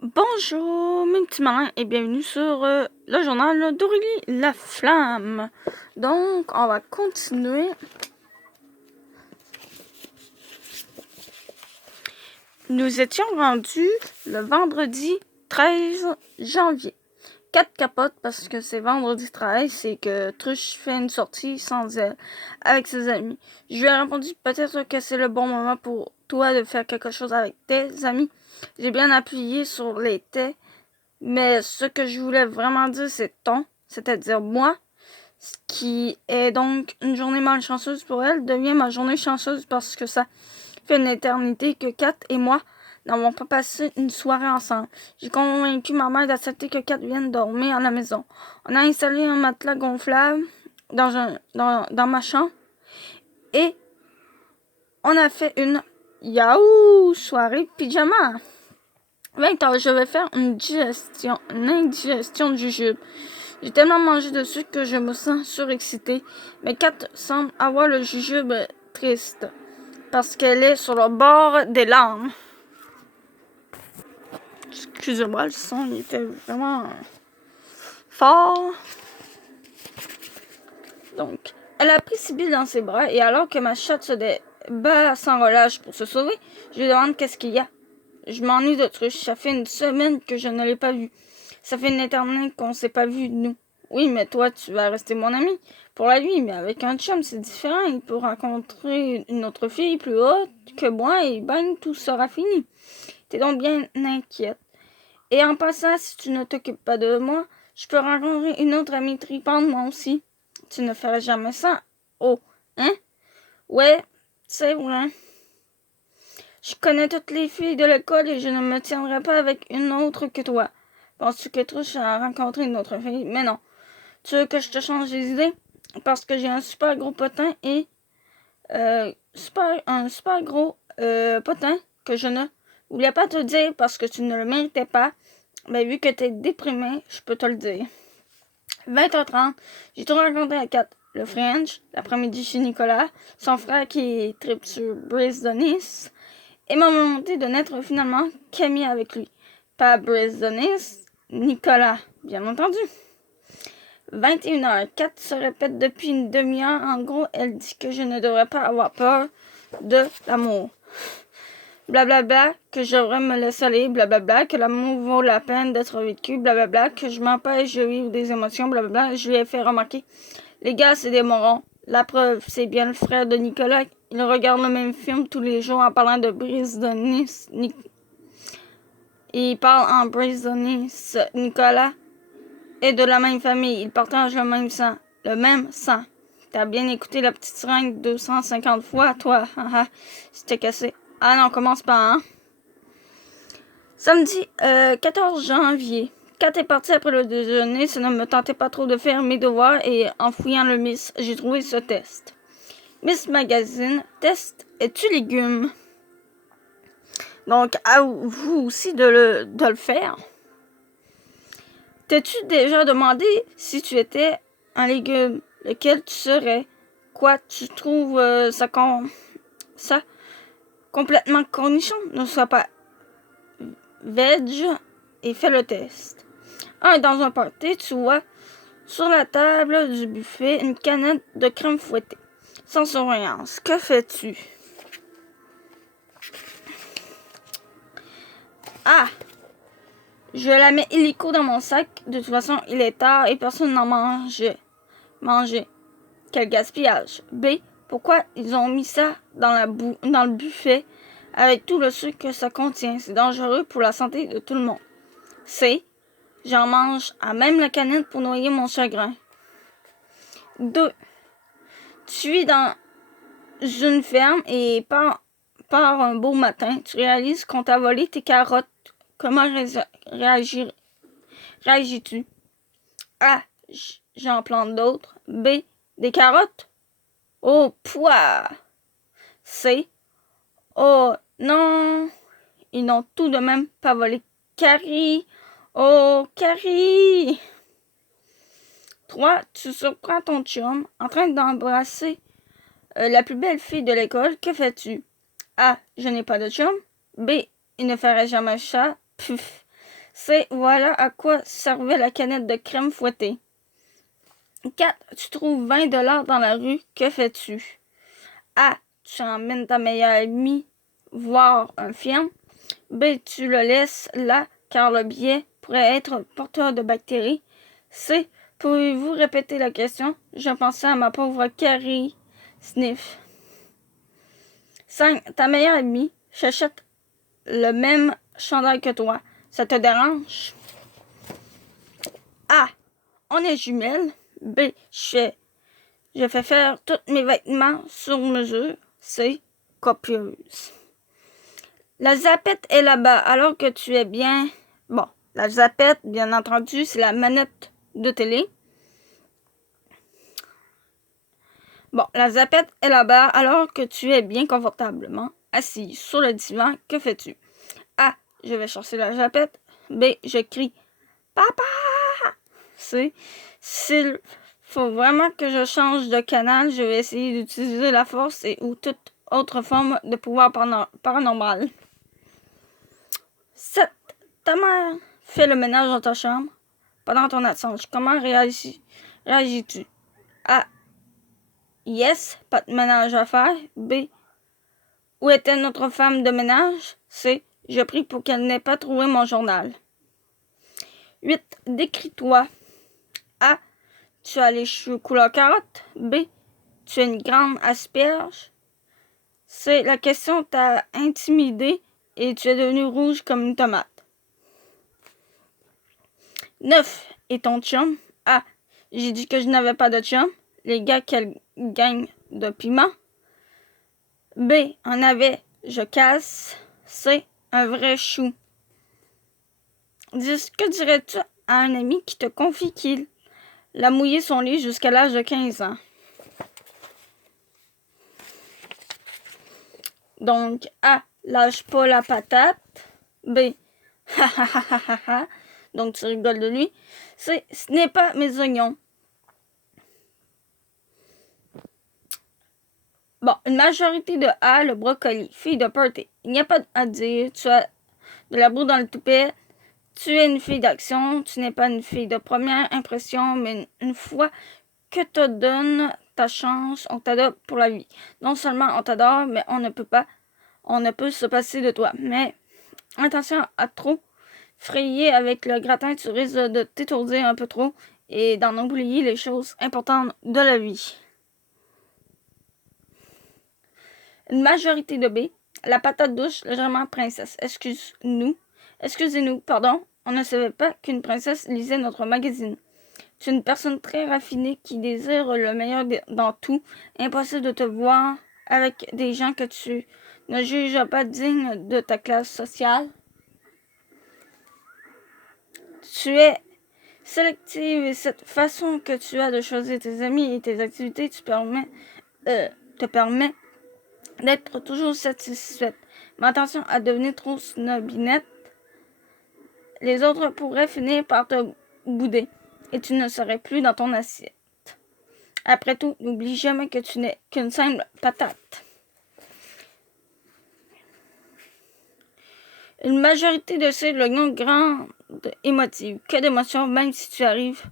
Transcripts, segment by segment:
Bonjour mes petits malins et bienvenue sur le journal d'Aurélie La Flamme. Donc on va continuer. Nous étions rendus le vendredi 13 janvier. 4 capotes parce que c'est vendredi 13, c'est que Truche fait une sortie sans elle avec ses amis. Je lui ai répondu peut-être que c'est le bon moment pour toi de faire quelque chose avec tes amis. J'ai bien appuyé sur les tes. Mais ce que je voulais vraiment dire, c'est ton, c'est-à-dire moi, ce qui est donc une journée malchanceuse pour elle, devient ma journée chanceuse parce que ça fait une éternité que Kat et moi n'avons pas passé une soirée ensemble. J'ai convaincu ma mère d'accepter que Kat vienne dormir à la maison. On a installé un matelas gonflable dans ma chambre et on a fait une yaou soirée pyjama. 20h, je vais faire une indigestion de jujube. J'ai tellement mangé de sucre que je me sens surexcitée. Mais Kat semble avoir le jujube triste parce qu'elle est sur le bord des larmes. Excusez-moi, le son il était vraiment fort. Donc, elle a pris Sibyl dans ses bras et alors que ma chatte se débat sans relâche pour se sauver, je lui demande qu'est-ce qu'il y a. Je m'ennuie de Truche. Ça fait une semaine que je ne l'ai pas vue. Ça fait une éternité qu'on ne s'est pas vus, nous. Oui, mais toi, tu vas rester mon ami. Pour la nuit, mais avec un chum, c'est différent. Il peut rencontrer une autre fille plus haute que moi et bang, tout sera fini. T'es donc bien inquiète. Et en passant, si tu ne t'occupes pas de moi, je peux rencontrer une autre amie tripante, moi aussi. Tu ne ferais jamais ça. Oh, hein? Ouais, c'est vrai. Je connais toutes les filles de l'école et je ne me tiendrai pas avec une autre que toi. Penses-tu que Truche a rencontré une autre fille? Mais non. Tu veux que je te change les idées? Parce que j'ai un super gros potin et... un super gros potin que je ne voulais pas te dire parce que tu ne le méritais pas. Ben, vu que t'es déprimé, je peux te le dire. 20h30, j'ai tout raconté à Kat. Le French, l'après-midi chez Nicolas, son frère qui tripe sur Brice de Nice, et ma volonté de n'être finalement qu'amie avec lui. Pas Brice de Nice, Nicolas, bien entendu. 21h, Kat se répète depuis une demi-heure. En gros, elle dit que je ne devrais pas avoir peur de l'amour. Blablabla, que je devrais me laisser aller, blablabla, que l'amour vaut la peine d'être vécu, blablabla, que je m'empêche de vivre des émotions, blablabla. Je lui ai fait remarquer, les gars, c'est des morons. La preuve, c'est bien le frère de Nicolas. Il regarde le même film tous les jours en parlant de Brice de Nice. Il parle en Brice de Nice. Nicolas est de la même famille. Ils partagent le même sang. Le même sang. T'as bien écouté la petite seringue 250 fois, toi. C'était cassé. Ah non, commence pas, hein. Samedi 14 janvier. Kat est partie après le déjeuner. Ça ne me tentait pas trop de faire mes devoirs et en fouillant le Miss, j'ai trouvé ce test. Miss Magazine, test es-tu légume? Donc, à vous aussi de le faire. T'es-tu déjà demandé si tu étais un légume, lequel tu serais? Quoi, tu trouves ça complètement cornichon? Ne sois pas veg et fais le test. Dans un party, tu vois sur la table du buffet une canette de crème fouettée. Sans surveillance, que fais-tu? Ah! Je la mets illico dans mon sac. De toute façon, il est tard et personne n'en mangeait. Quel gaspillage. B. Pourquoi ils ont mis ça dans le buffet avec tout le sucre que ça contient? C'est dangereux pour la santé de tout le monde. C. J'en mange à même la canette pour noyer mon chagrin. 2. Tu vis dans une ferme et par un beau matin, tu réalises qu'on t'a volé tes carottes. Comment réagis-tu? A. J'en plante d'autres. B. Des carottes? Oh, poids! C. Oh, non! Ils n'ont tout de même pas volé Carrie! Oh, Carrie! 3. Tu surprends ton chum en train d'embrasser la plus belle fille de l'école. Que fais-tu? A. Je n'ai pas de chum. B. Il ne ferait jamais ça. Puf! C. Voilà à quoi servait la canette de crème fouettée. 4. Tu trouves 20$ dans la rue. Que fais-tu? A. Tu emmènes ta meilleure amie voir un film. B. Tu le laisses là car le billet pourrait être porteur de bactéries. C. Pouvez-vous répéter la question? Je pensais à ma pauvre Carrie Sniff. 5. Ta meilleure amie s'achète le même chandail que toi. Ça te dérange? A. On est jumelles. B. Je fais faire tous mes vêtements sur mesure. C. Copieuse. La zapette est là-bas alors que tu es bien... Bon, la zapette, bien entendu, c'est la manette de télé. Bon, la zapette est là-bas alors que tu es bien confortablement assis sur le divan. Que fais-tu? A. Je vais chercher la zapette. B. Je crie « Papa! » C. S'il faut vraiment que je change de canal, je vais essayer d'utiliser la force et ou toute autre forme de pouvoir paranormal. 7. Ta mère fait le ménage dans ta chambre pendant ton absence. Comment réagis-tu? A. Yes, pas de ménage à faire. B. Où était notre femme de ménage? C. Je prie pour qu'elle n'ait pas trouvé mon journal. 8. Décris-toi. A. Tu as les cheveux couleur carotte. B. Tu as une grande asperge. C. La question t'a intimidé et tu es devenu rouge comme une tomate. 9. Et ton chum? A. J'ai dit que je n'avais pas de chum. Les gars qu'elle gagne de piment. B. En avait, je casse. C. Un vrai chou. 10. Que dirais-tu à un ami qui te confie qu'il a mouillé son lit jusqu'à l'âge de 15 ans? Donc, A. Lâche pas la patate. B. Ha ha ha ha ha ha. Donc, tu rigoles de lui. C. Ce n'est pas mes oignons. Bon, une majorité de A, le brocoli. Fille de party. Il n'y a pas à dire. Tu as de la boue dans le toupet. Tu es une fille d'action. Tu n'es pas une fille de première impression, mais une fois que te donne ta chance, on t'adopte pour la vie. Non seulement on t'adore, mais on ne peut se passer de toi. Mais attention à trop frayer avec le gratin, tu risques de t'étourdir un peu trop et d'en oublier les choses importantes de la vie. Une majorité de B. La patate douce, légèrement princesse. Excusez-nous, pardon. On ne savait pas qu'une princesse lisait notre magazine. Tu es une personne très raffinée qui désire le meilleur dans tout. Impossible de te voir avec des gens que tu ne juges pas dignes de ta classe sociale. Tu es sélective et cette façon que tu as de choisir tes amis et tes activités te permet d'être toujours satisfaite. Mais attention à devenir trop snobinette. Les autres pourraient finir par te bouder et tu ne serais plus dans ton assiette. Après tout, n'oublie jamais que tu n'es qu'une simple patate. Une majorité de ces l'oignon grande émotive. Que d'émotions, même si tu arrives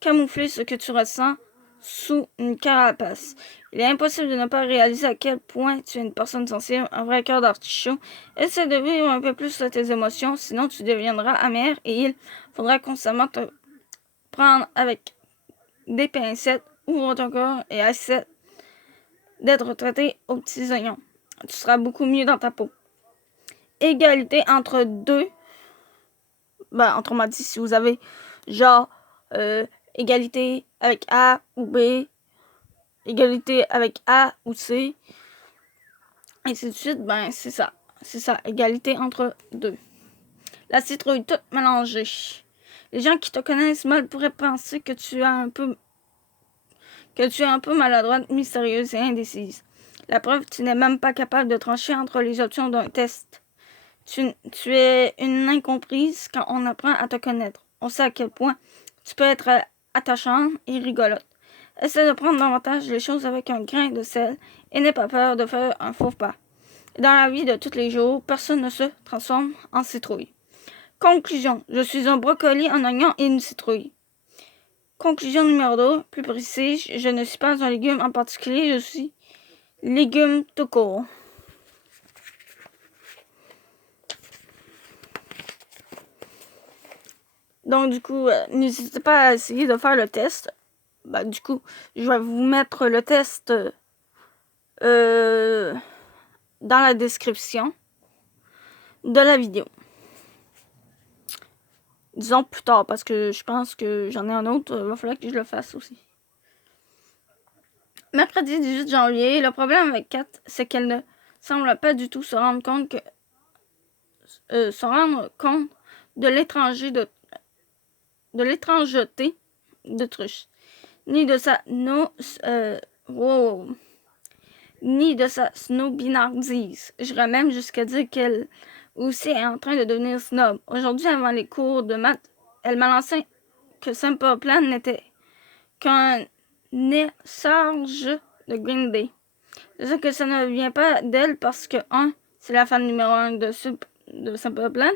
camoufler ce que tu ressens sous une carapace. Il est impossible de ne pas réaliser à quel point tu es une personne sensible, un vrai cœur d'artichaut. Essaie de vivre un peu plus de tes émotions, sinon tu deviendras amer et il faudra constamment te prendre avec des pincettes, ouvre ton corps et essaie d'être traité aux petits oignons. Tu seras beaucoup mieux dans ta peau. Égalité entre deux. Autrement dit, si vous avez genre égalité avec A ou B, égalité avec A ou C, ainsi de suite, c'est ça. C'est ça, égalité entre deux. La citrouille toute mélangée. Les gens qui te connaissent mal pourraient penser que tu es un peu maladroite, mystérieuse et indécise. La preuve, tu n'es même pas capable de trancher entre les options d'un test. Tu es une incomprise quand on apprend à te connaître. On sait à quel point tu peux être attachante et rigolote. Essaie de prendre davantage les choses avec un grain de sel et n'aie pas peur de faire un faux pas. Dans la vie de tous les jours, personne ne se transforme en citrouille. Conclusion. Je suis un brocoli, un oignon et une citrouille. Conclusion numéro 2. Plus précise, je ne suis pas un légume en particulier, je suis légume tout court. Donc, du coup, n'hésitez pas à essayer de faire le test. Du coup, je vais vous mettre le test dans la description de la vidéo. Disons plus tard, parce que je pense que j'en ai un autre. Il va falloir que je le fasse aussi. Mercredi 18 janvier, le problème avec Kat, c'est qu'elle ne semble pas du tout se rendre compte de l'étrangeté de Truche, ni de sa snobinardise. J'irais même jusqu'à dire qu'elle aussi est en train de devenir snob. Aujourd'hui, avant les cours de maths, elle m'a lancé que Simple Plan n'était qu'un essarge de Green Day. C'est sûr que ça ne vient pas d'elle parce que, c'est la fan numéro 1 de Simple Plan.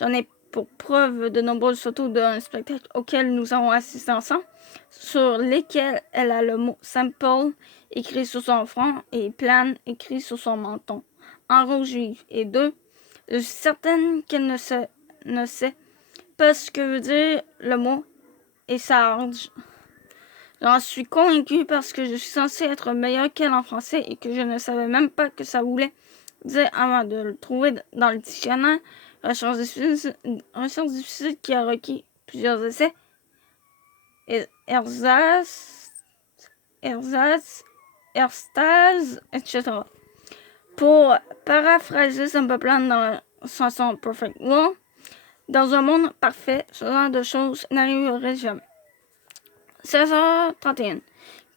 J'en ai pour preuve de nombreuses photos d'un spectacle auquel nous avons assisté ensemble, sur lesquels elle a le mot Simple écrit sur son front et Plan écrit sur son menton, en rouge vif. Et 2, je suis certaine qu'elle ne sait pas ce que veut dire le mot essarge. J'en suis convaincue parce que je suis censée être meilleure qu'elle en français et que je ne savais même pas que ça voulait dire avant de le trouver dans le dictionnaire. Recherche difficile qui a requis plusieurs essais. Ersatz, Erstase, etc. Pour paraphraser Simple Plan dans la chanson Perfect World, dans un monde parfait, ce genre de choses n'arriverait jamais. 16h31.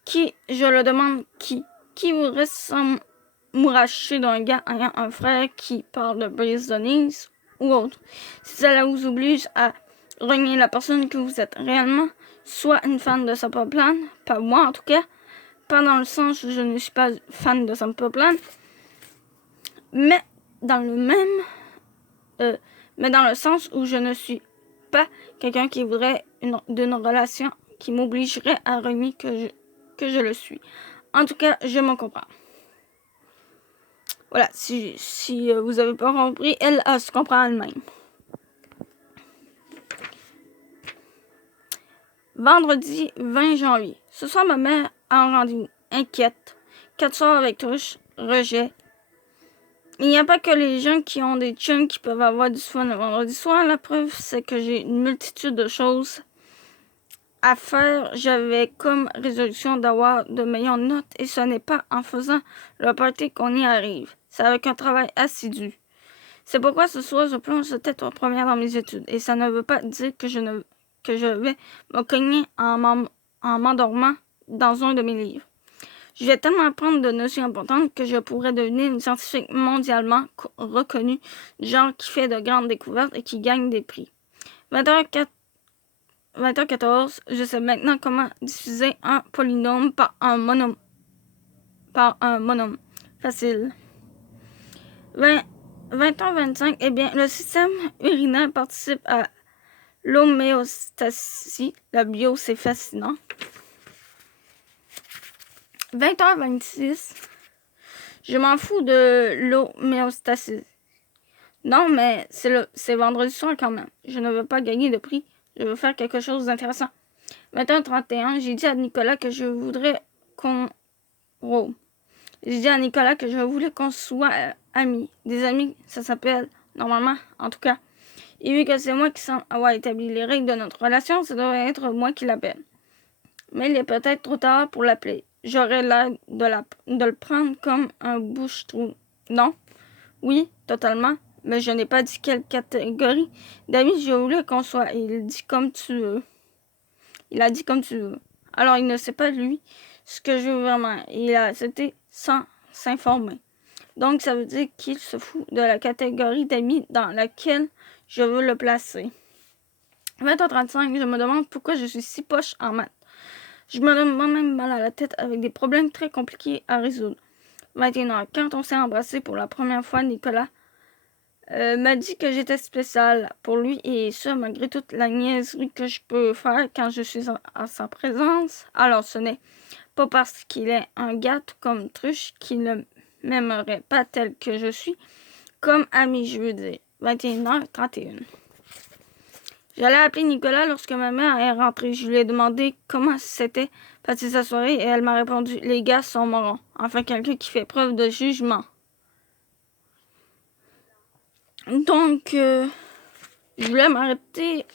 Je le demande, qui voudrait s'amouracher d'un gars ayant un frère qui parle de Brise de Nice ou autre? Si cela vous oblige à renier la personne que vous êtes réellement, soit une fan de Simple Plan, pas moi en tout cas, pas dans le sens où je ne suis pas fan de Simple Plan, mais dans le sens où je ne suis pas quelqu'un qui voudrait d'une relation qui m'obligerait à renier que je le suis. En tout cas, je m'en comprends. Voilà, si vous avez pas compris, elle se comprend elle-même. Vendredi 20 janvier. Ce soir, ma mère a un rendez-vous. Inquiète. 4 soirs avec touche. Rejet. Il n'y a pas que les gens qui ont des chums qui peuvent avoir du fun le vendredi soir. La preuve, c'est que j'ai une multitude de choses à faire. J'avais comme résolution d'avoir de meilleures notes et ce n'est pas en faisant le party qu'on y arrive. C'est avec un travail assidu. C'est pourquoi ce soir je plonge de tête en première dans mes études et ça ne veut pas dire que je vais me cogner en m'endormant dans un de mes livres. Je vais tellement apprendre de notions importantes que je pourrais devenir une scientifique mondialement reconnue, du genre qui fait de grandes découvertes et qui gagne des prix. 20h14, je sais maintenant comment diffuser un polynôme par un monôme. Facile. 20h25, eh bien, le système urinaire participe à l'homéostasie. La bio, c'est fascinant. 20h26, je m'en fous de l'homéostasie. Non, mais c'est vendredi soir quand même. Je ne veux pas gagner de prix. Je veux faire quelque chose d'intéressant. 21h31, j'ai dit à Nicolas que je voudrais qu'on soit amis. Des amis, ça s'appelle, normalement, en tout cas. Et vu que c'est moi qui semble avoir établi les règles de notre relation, ça devrait être moi qui l'appelle. Mais il est peut-être trop tard pour l'appeler. J'aurais l'air de le prendre comme un bouche-trou. Non? Oui, totalement. Mais je n'ai pas dit quelle catégorie d'amis je voulais qu'on soit. Il a dit comme tu veux. Alors, il ne sait pas, lui, ce que je veux vraiment. Il a accepté sans s'informer. Donc, ça veut dire qu'il se fout de la catégorie d'amis dans laquelle je veux le placer. 20h35, je me demande pourquoi je suis si poche en maths. Je me donne moi-même mal à la tête avec des problèmes très compliqués à résoudre. 21h, quand on s'est embrassé pour la première fois, Nicolas m'a dit que j'étais spéciale pour lui et ça malgré toute la niaiserie que je peux faire quand je suis en sa présence. Alors ce n'est pas parce qu'il est un gars tout comme Truche qu'il ne m'aimerait pas tel que je suis. Comme ami, je veux dire. 21h31. J'allais appeler Nicolas lorsque ma mère est rentrée. Je lui ai demandé comment c'était passé sa soirée et elle m'a répondu « Les gars sont morons. » Enfin, quelqu'un qui fait preuve de jugement. Donc, je voulais m'arrêter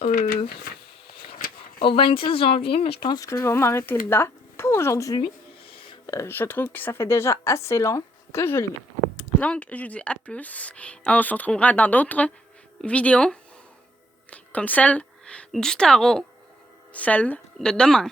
au 26 janvier, mais je pense que je vais m'arrêter là pour aujourd'hui. Je trouve que ça fait déjà assez long que je lis. Donc, je vous dis à plus. Et on se retrouvera dans d'autres vidéos comme celle du tarot, celle de demain.